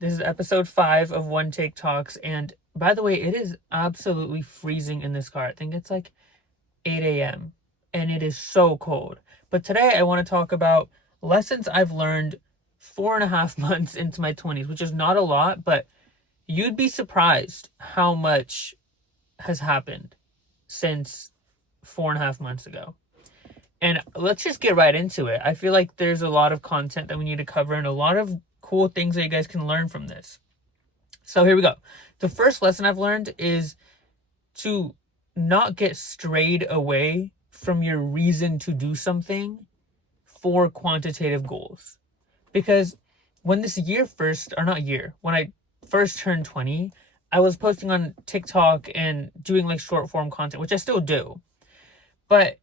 This is episode 5 of One Take Talks. And by the way, it is absolutely freezing in this car. I think it's like 8 a.m. and it is so cold. But today I want to talk about lessons I've learned 4.5 months into my 20s, which is not a lot, but you'd be surprised how much has happened since 4.5 months ago. And let's just get right into it. I feel like there's a lot of content that we need to cover and a lot of cool things that you guys can learn from this. So here we go. The first lesson I've learned is to not get strayed away from your reason to do something for quantitative goals. Because when this year first, or not year, when I first turned 20, I was posting on TikTok and doing like short form content, which I still do. But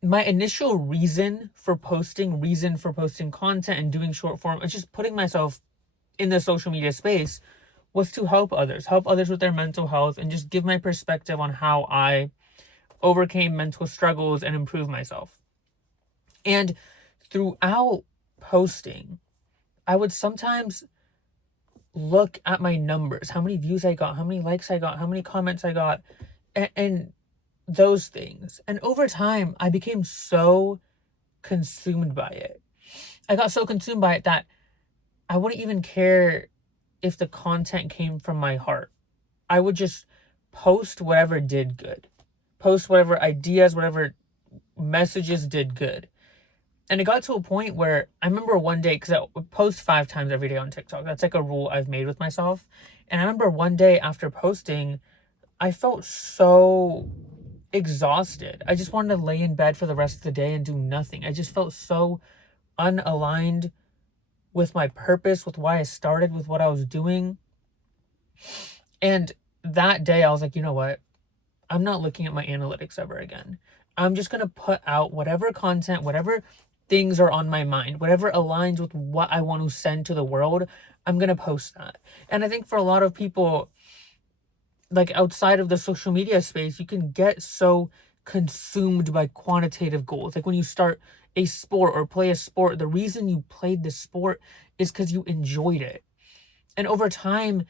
my initial reason for posting content and doing short form and just putting myself in the social media space was to help others with their mental health and just give my perspective on how I overcame mental struggles and improved myself. And throughout posting, I would sometimes look at my numbers, how many views I got, how many likes I got, how many comments I got, and those things. And over time, I became so consumed by it. I got so consumed by it that I wouldn't even care if the content came from my heart. I would just post whatever did good, post whatever ideas, whatever messages did good. And it got to a point where I remember one day, because I would post 5 times every day on TikTok. That's like a rule I've made with myself. And I remember one day after posting, I felt so exhausted. I just wanted to lay in bed for the rest of the day and do nothing. I just felt so unaligned with my purpose, with why I started, with what I was doing. And that day I was like, you know what? I'm not looking at my analytics ever again. I'm just going to put out whatever content, whatever things are on my mind, whatever aligns with what I want to send to the world, I'm going to post that. And I think for a lot of people, like outside of the social media space, you can get so consumed by quantitative goals. Like when you start a sport or play a sport, the reason you played the sport is because you enjoyed it. And over time,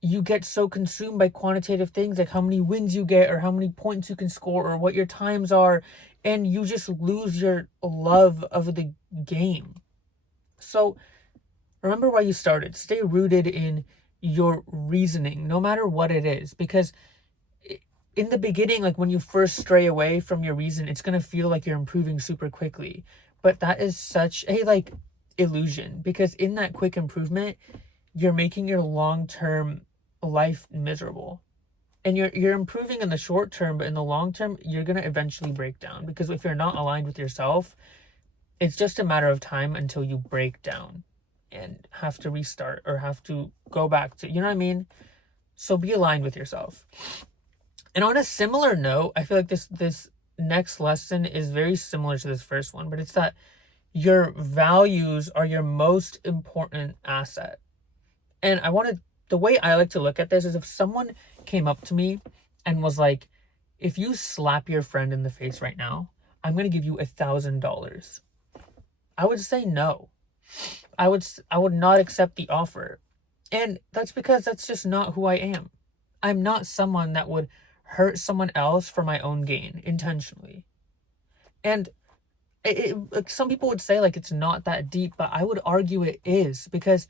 you get so consumed by quantitative things like how many wins you get or how many points you can score or what your times are, and you just lose your love of the game. So remember why you started. Stay rooted in your reasoning, no matter what it is, because in the beginning, like when you first stray away from your reason, it's going to feel like you're improving super quickly. But that is such a like illusion, because in that quick improvement, you're making your long-term life miserable. And you're improving in the short term, but in the long term, you're going to eventually break down, because if you're not aligned with yourself, it's just a matter of time until you break down and have to restart or have to go back to, you know what I mean? So be aligned with yourself. And on a similar note, I feel like this next lesson is very similar to this first one, but it's that your values are your most important asset. And the way I like to look at this is if someone came up to me and was like, if you slap your friend in the face right now, I'm going to give you $1,000. I would say no. I would not accept the offer. And that's because that's just not who I am. I'm not someone that would hurt someone else for my own gain intentionally. And like some people would say like it's not that deep, but I would argue it is, because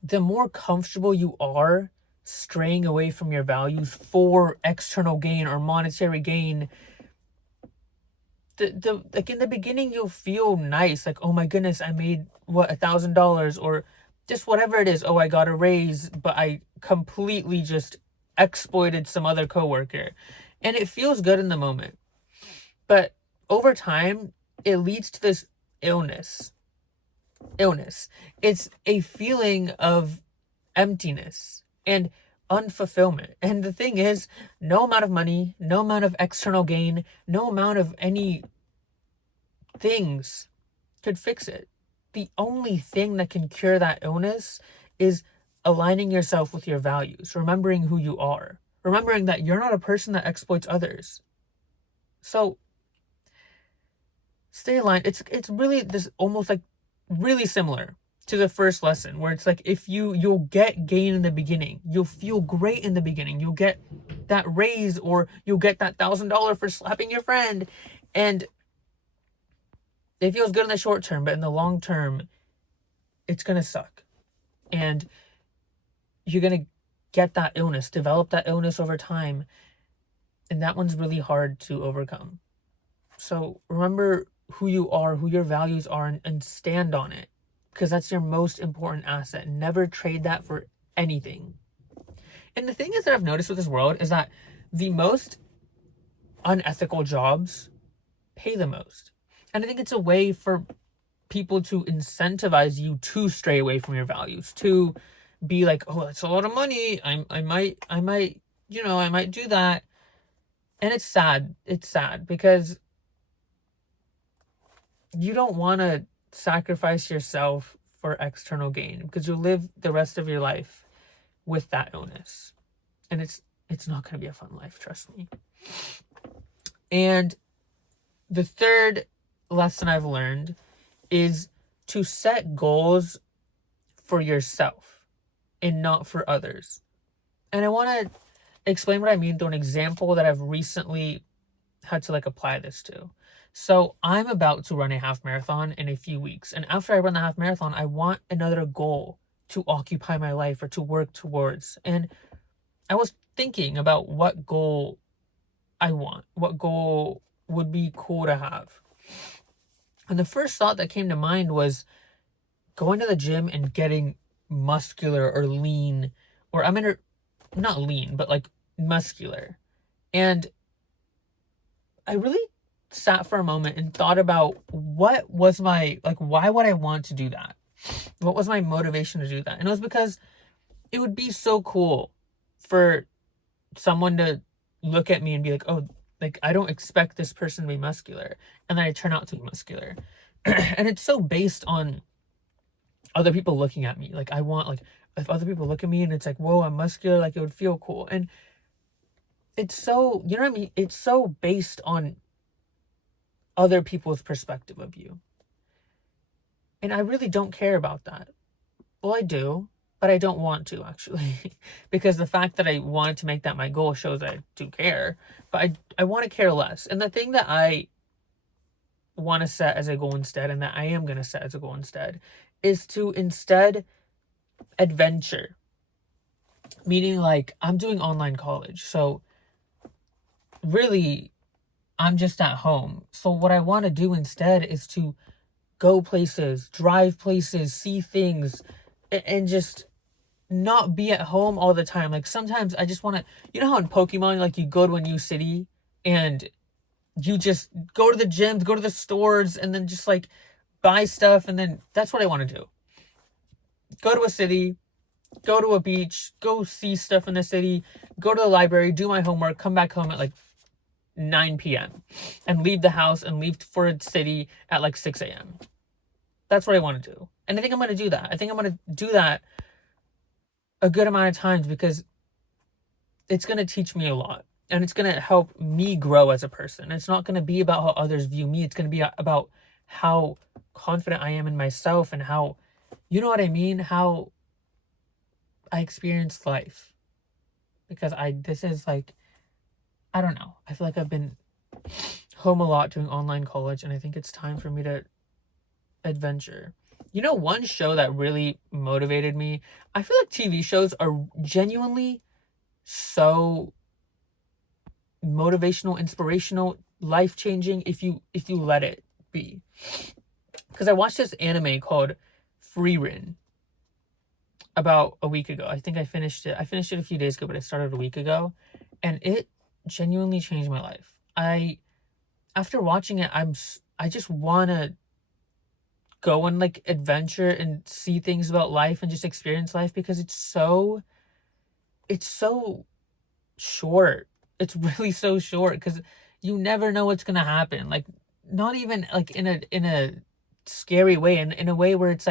the more comfortable you are straying away from your values for external gain or monetary gain, the like in the beginning you'll feel nice, like, oh my goodness, I made $1,000, or just whatever it is. Oh, I got a raise, but I completely just exploited some other coworker, and it feels good in the moment. But over time, it leads to this illness. It's a feeling of emptiness and unfulfillment. And the thing is, no amount of money, no amount of external gain, no amount of any things could fix it. The only thing that can cure that illness is aligning yourself with your values, remembering who you are, remembering that you're not a person that exploits others. So stay aligned. It's really this almost like really similar to the first lesson, where it's like, if you'll get gain in the beginning, you'll feel great in the beginning, you'll get that raise, or you'll get that $1,000 for slapping your friend, and it feels good in the short term, but in the long term, it's gonna suck, and you're gonna get that illness, develop that illness over time, and that one's really hard to overcome. So remember who you are, who your values are, and stand on it, because that's your most important asset. Never trade that for anything. And the thing is that I've noticed with this world is that the most unethical jobs pay the most. And I think it's a way for people to incentivize you to stray away from your values, to be like, oh, that's a lot of money, I might do that. And it's sad because you don't want to sacrifice yourself for external gain, because you'll live the rest of your life with that illness, and it's not going to be a fun life, trust me. And the third lesson I've learned is to set goals for yourself and not for others. And I want to explain what I mean through an example that I've recently had to apply this to. So I'm about to run a half marathon in a few weeks. And after I run the half marathon, I want another goal to occupy my life or to work towards. And I was thinking about what goal I want, what goal would be cool to have. And the first thought that came to mind was going to the gym and getting muscular or lean, or not lean, but muscular. And I really sat for a moment and thought about what was my, why would I want to do that? What was my motivation to do that? And it was because it would be so cool for someone to look at me and be like, oh, I don't expect this person to be muscular. And then I turn out to be muscular. And it's so based on other people looking at me. I want, if other people look at me and it's whoa, I'm muscular, it would feel cool. And it's so, you know what I mean? It's so based on other people's perspective of you. And I really don't care about that. Well, I do, but I don't want to, actually. Because the fact that I wanted to make that my goal shows I do care. But I want to care less. And the thing that I want to set as a goal instead, and that I am going to set as a goal instead, is to instead adventure. Meaning I'm doing online college. So really, I'm just at home. So what I want to do instead is to go places, drive places, see things, and just not be at home all the time. Sometimes I just want to, you know how in Pokemon, you go to a new city and you just go to the gyms, go to the stores, and then just buy stuff. And then that's what I want to do. Go to a city, go to a beach, go see stuff in the city, go to the library, do my homework, come back home at 9 p.m. and leave the house and leave for a city at 6 a.m. That's what I want to do. And I think I'm going to do that. I think I'm going to do that a good amount of times, because it's going to teach me a lot. And it's going to help me grow as a person. It's not going to be about how others view me. It's going to be about how confident I am in myself and how, you know what I mean? How I experience life. Because this is I don't know. I feel I've been home a lot doing online college, and I think it's time for me to adventure. You know, one show that really motivated me, I feel TV shows are genuinely so motivational, inspirational, life-changing if you let it be. Because I watched this anime called Frieren about a week ago. I think I finished it a few days ago, but I started a week ago, and it genuinely changed my life. After watching it, I just want to go and adventure and see things about life and just experience life, because it's so short. It's really so short, because you never know what's gonna happen. Not even in a scary way, in a way where it's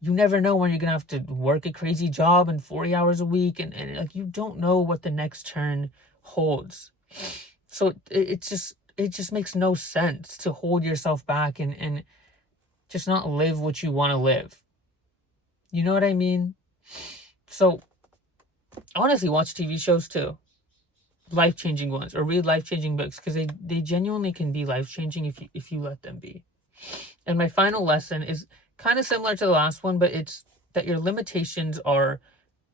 you never know when you're gonna have to work a crazy job and 40 hours a week, and you don't know what the next turn holds. So it just makes no sense to hold yourself back and just not live what you want to live. You know what I mean? So honestly, watch TV shows too, life-changing ones, or read life-changing books, because they genuinely can be life-changing if you let them be. And my final lesson is kind of similar to the last one, but it's that your limitations are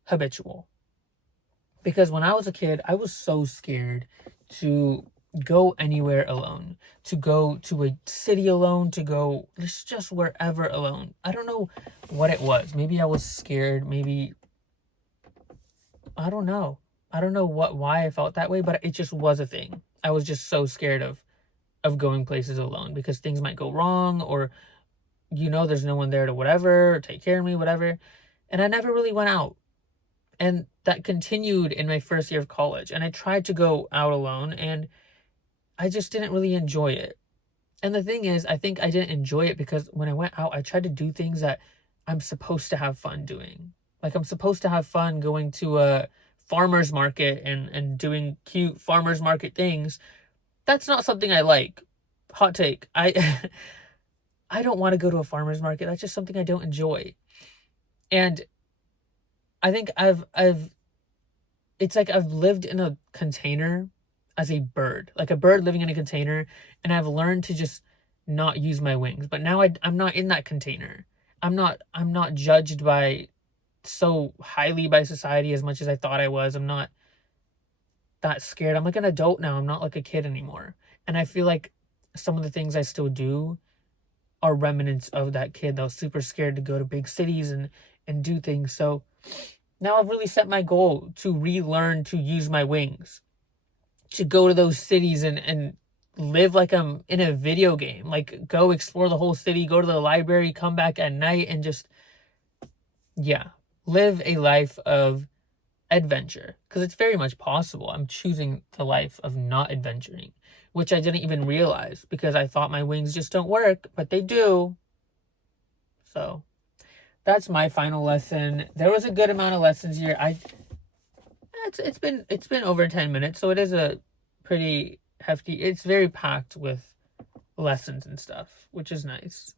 habitual. Because when I was a kid, I was so scared to go anywhere alone, to go to a city alone, to go just wherever alone. I don't know what it was. Maybe I was scared. Maybe, I don't know. I don't know why I felt that way, but it just was a thing. I was just so scared of going places alone because things might go wrong, or there's no one there to whatever, take care of me, whatever. And I never really went out. And that continued in my first year of college. And I tried to go out alone, and I just didn't really enjoy it. And the thing is, I think I didn't enjoy it because when I went out, I tried to do things that I'm supposed to have fun doing. Like, I'm supposed to have fun going to a farmer's market and doing cute farmer's market things. That's not something I like. Hot take. I don't want to go to a farmer's market. That's just something I don't enjoy. And I think it's like I've lived in a container as a bird, like a bird living in a container, and I've learned to just not use my wings. But now I'm not in that container. I'm not judged by so highly by society as much as I thought I was. I'm not that scared. I'm like an adult now. I'm not like a kid anymore. And I feel like some of the things I still do are remnants of that kid that was super scared to go to big cities and do things. So now I've really set my goal to relearn to use my wings, to go to those cities and live like I'm in a video game, like go explore the whole city, go to the library, come back at night, and just, yeah, live a life of adventure, because it's very much possible. I'm choosing the life of not adventuring, which I didn't even realize because I thought my wings just don't work, but they do. So that's my final lesson. There was a good amount of lessons here. It's been over 10 minutes, so it is a pretty hefty. It's very packed with lessons and stuff, which is nice.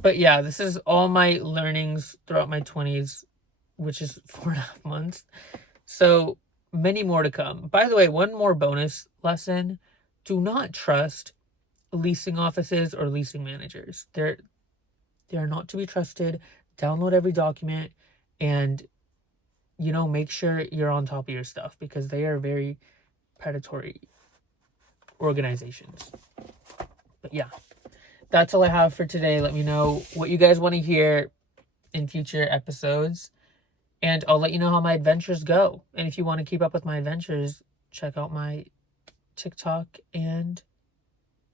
But yeah, this is all my learnings throughout my 20s, which is 4.5 months. So many more to come. By the way, one more bonus lesson: do not trust leasing offices or leasing managers. They are not to be trusted. Download every document and, make sure you're on top of your stuff, because they are very predatory organizations. But yeah, that's all I have for today. Let me know what you guys want to hear in future episodes, and I'll let you know how my adventures go. And if you want to keep up with my adventures, check out my TikTok. And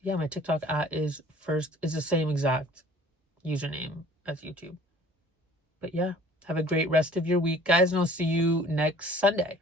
yeah, my TikTok is the same exact username as YouTube. But yeah, have a great rest of your week, guys, and I'll see you next Sunday.